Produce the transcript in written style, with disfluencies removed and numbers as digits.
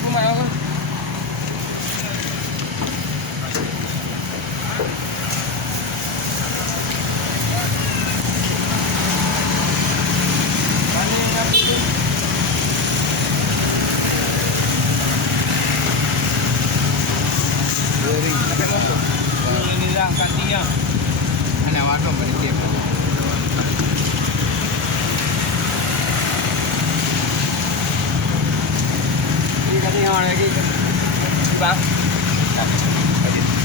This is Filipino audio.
Kumain ako. Paano yung napili? Ini lang kantinya. Ano, ano, panitin mo. Ini kantinya lagi. Bang.